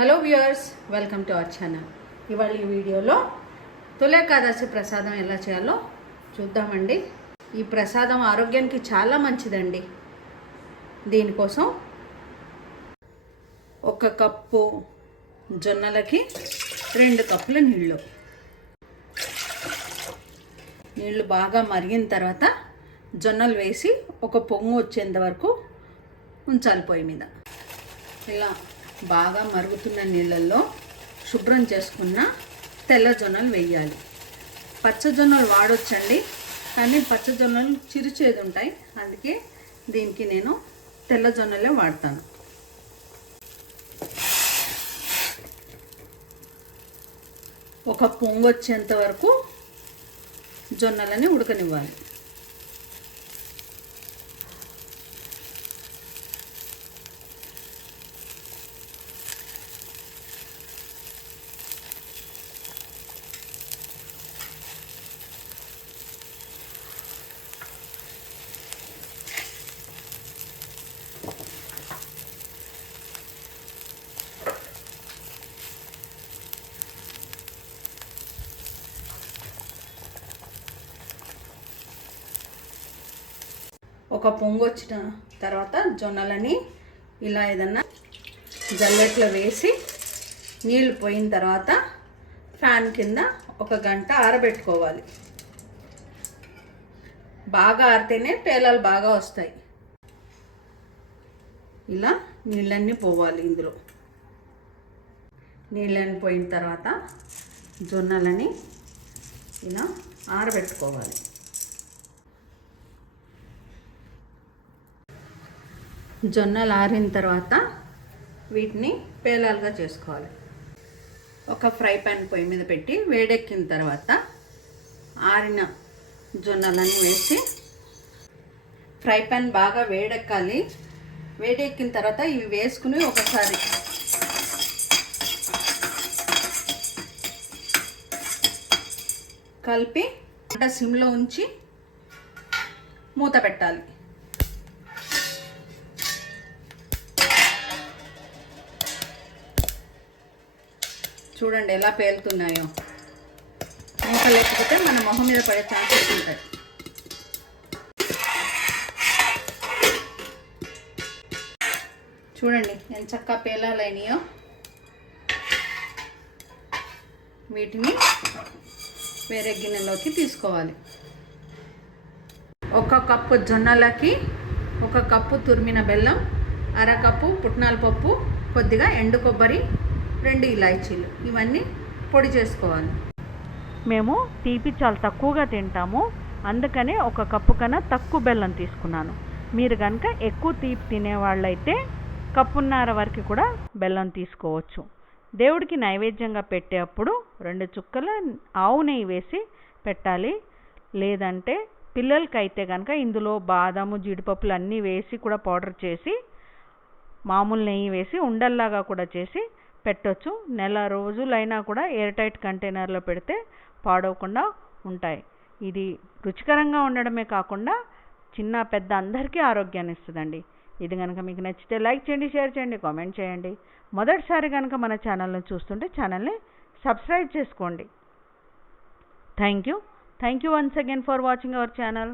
Hello viewers, welcome to our channel. ఇవాళ ఈ వీడియోలో తొలి ఏకాదశి ప్రసాదం ఎలా చేయాలో చూద్దామండి. ఈ ప్రసాదం ఆరోగ్యానికి చాలా మంచిదండి. దీనికోసం 1 కప్పు జొన్నలకి 2 కప్పుల నీళ్ళు బాగా మరిగిన తర్వాత జొన్నలు వేసి ఒక పొంగు వచ్చేంత వరకు ఉంచాలి పొయ్యి మీద. ఇలా బాగా మరుగుతున్న నీళ్ళల్లో శుభ్రం చేసుకున్న తెల్ల జొన్నలు వేయాలి. పచ్చజొన్నలు వాడొచ్చండి, కానీ పచ్చజొన్నలు చిరుచేదు ఉంటాయి, అందుకే దీనికి నేను తెల్ల జొన్నలే వాడతాను. ఒక పొంగు వచ్చేంత వరకు జొన్నలని ఉడకనివ్వాలి. ఒక పొంగు వచ్చిన తర్వాత జొన్నలని ఇలా ఏదన్నా జల్లెట్లో వేసి నీళ్ళు పోయిన తర్వాత ఫ్యాన్ కింద 1 గంట ఆరబెట్టుకోవాలి. బాగా ఆరితేనే పేలాలు బాగా వస్తాయి. ఇలా నీళ్ళన్నీ పోవాలి. ఇందులో నీళ్ళని పోయిన తర్వాత జొన్నలని ఇలా ఆరబెట్టుకోవాలి. జొన్నలు ఆరిన తర్వాత వీటిని పేలాలుగా చేసుకోవాలి. ఒక ఫ్రై పాన్ పొయ్యి మీద పెట్టి వేడెక్కిన తర్వాత ఆరిన జొన్నలని వేసి ఫ్రై పాన్ బాగా వేడెక్కాలి. వేడెక్కిన తర్వాత ఇవి వేసుకుని ఒకసారి కలిపి సిమ్లో ఉంచి మూత పెట్టాలి. చూడండి ఎలా పేలుతున్నాయో. మూత లేకపోతే మన మొహం మీద పడే ఛాన్సెస్ ఉంటాయి. చూడండి ఎంత చక్కగా పేలాలైనాయో. వీటిని వేరే గిన్నెలోకి తీసుకోవాలి. 1 కప్పు జొన్నలకి 1 కప్పు తురిమిన బెల్లం, 1/2 కప్పు పుట్నాల పప్పు, కొద్దిగా ఎండు కొబ్బరి, 2 ఇలాచీలు, ఇవన్నీ పొడి చేసుకోవాలి. మేము తీపి చాలా తక్కువగా తింటాము, అందుకనే 1 కప్పు కన్నా తక్కువ బెల్లం తీసుకున్నాను. మీరు కనుక ఎక్కువ తీపి తినేవాళ్ళైతే 1.5 కప్పు వరకు కూడా బెల్లం తీసుకోవచ్చు. దేవుడికి నైవేద్యంగా పెట్టేటప్పుడు 2 చుక్కల ఆవు నెయ్యి వేసి పెట్టాలి. లేదంటే పిల్లలకైతే కనుక ఇందులో బాదాము, జీడిపప్పులు అన్నీ వేసి కూడా పౌడర్ చేసి మామూలు నెయ్యి వేసి ఉండల్లాగా కూడా చేసి పెట్టొచ్చు. నెల రోజులైనా కూడా ఎయిర్ టైట్ కంటైనర్లో పెడితే పాడవకుండా ఉంటాయి. ఇది రుచికరంగా ఉండడమే కాకుండా చిన్న పెద్ద అందరికీ ఆరోగ్యాన్ని ఇస్తుందండి. ఇది కనుక మీకు నచ్చితే లైక్ చేయండి, షేర్ చేయండి, కామెంట్ చేయండి. మొదటిసారి కనుక మన ఛానల్ని చూస్తుంటే ఛానల్ని సబ్స్క్రైబ్ చేసుకోండి. Thank you once again for watching our channel.